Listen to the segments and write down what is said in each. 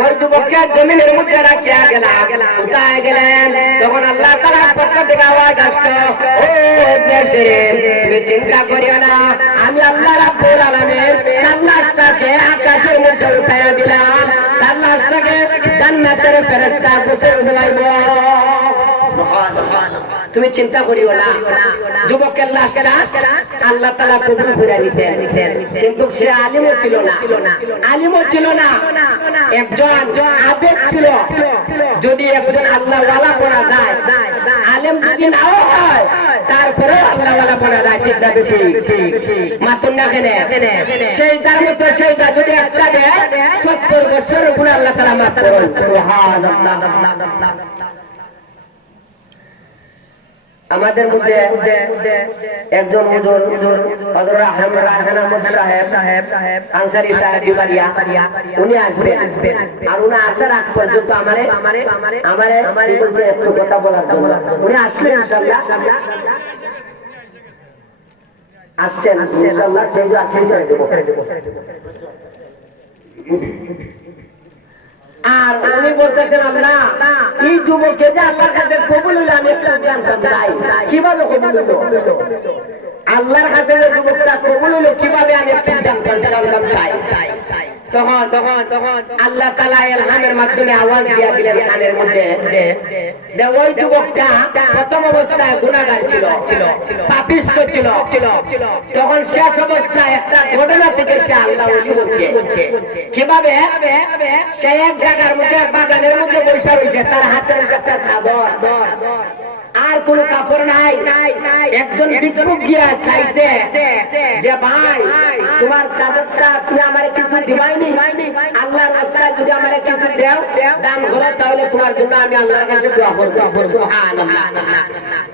ওই যুবককে জমিনের মধ্যে রাখিয়া গেলাম, কোথায় গেলেন? তখন আল্লাহ তাআলার পক্ষ থেকে আওয়াজ আসলো, ও ইবনে সিরিন, তুমি চিন্তা করিও না, আমি আল্লাহ রাব্বুল আলামিন তার লাশটাকে আকাশের মধ্যে উঠাইয়া দিলাম, তার লাশটাকে জান্নাতের ফেরেশতা গোসল দেওয়াইব। তুমি চিন্তা করিও না। যুবকের লাশটা আল্লাহ তাআলা কবুল করে নিছেন, কিন্তু সে আলিমও ছিল না, একজন আবেদ ছিল। যদি একজন আল্লাহ ওয়ালা বনা যায়, আলেম যদি নাও হয়, তারপরে আল্লাহ ওয়ালা বনা যায়, ঠিক না ঠিক? মাতুন না কেন? সেই তার মতো সেইটা যদি একটা দেয়, 70 বছরের উপরে আল্লাহ তাআলা মাফ করেন। সুবহানাল্লাহ। আমাদের মধ্যে একজন হুজুর হযরত রায়হান আহমদ সাহেব আনসারী সাহেব বিবারিয়া, উনি আসবেন। আর উনি আসার আগ পর্যন্ত আমারে বলছে একটু কথা বলার জন্য। উনি আসলেন ইনশাআল্লাহ, আসছেন ইনশাআল্লাহ, সেই যে আসছেন ছেড়ে দেব। আর উনি বলতেছেন, আল্লাহ এই যুবককে যে আল্লাহর কাছে কবুল হইল, আমি একটু জানতাম চাই, কিভাবে কবুল হইল? আল্লাহর কাছে যে যুবকটা কবুল হইল কিভাবে, আমি একটু জানতাম চাই। তখন আল্লাহ তাআলা ইলহামের মাধ্যমে আওয়াজ দিয়া দিলেন কানের মধ্যে, ওই যুবকটা প্রথম অবস্থায় গুনাহগার ছিল, পাপিষ্ঠ ছিল। তখন শেষ অবস্থায় একটা ঘটনা থেকে সে আল্লাহ ওলি হচ্ছে। কিভাবে? সে এক জায়গার মধ্যে, বাগানের মধ্যে বসে রয়েছে, তার হাতের একটা চাদর, আর কোন কাপড় নাই। একজন ভিক্ষুক গিয়া চাইছে যে, ভাই তোমার চাদরটা তুমি আমারে কিছু দিবাইনি, আল্লাহর রাস্তায় যদি আমারে কিছু দেও, দান করো, তাহলে তোমার জন্য আমি আল্লাহর কাছে দোয়া করব। সুবহানাল্লাহ।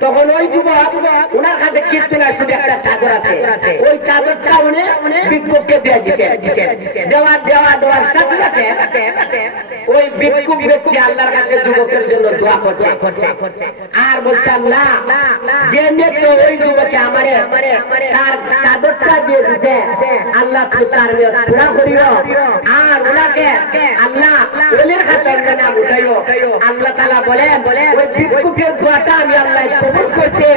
তখন ওই যুবক, ওনার কাছে কিচ্ছু না, শুধু একটা চাদর আছে, ওই চাদরটা উনি ভিক্ষুককে দিয়ে দিয়েছে। দেওয়ার সাথে সাথে ওই ভিক্ষুক ব্যক্তি আল্লাহর কাছে যুবকের জন্য দোয়া করছে, আর বলছে, আল্লাহ যে নেত্র ওই যুবকে আমারে তার চাদরটা দিয়ে দিছে, আল্লাহ তুমি তার নিয়ত পুরা করিও, আর ওনাকে আল্লাহ ওলির খাতায় নাম উঠাইও। আল্লাহ তাআলা বলেন, ওই ভিক্ষুকের দোয়াটা আমি আল্লাহ কবুল করছি,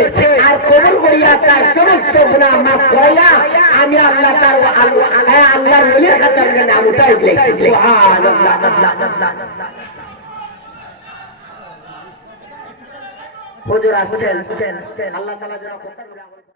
আর কবুল করিয়া তার সমস্ত গুনাহ মাফ করিয়া আমি আল্লাহ তার আল্লাহর ওলির খাতায় নাম উঠাই দিয়েছি। সুবহানাল্লাহ। হুজুর আসছেন, আল্লাহ তাআলা যেন কথা বলে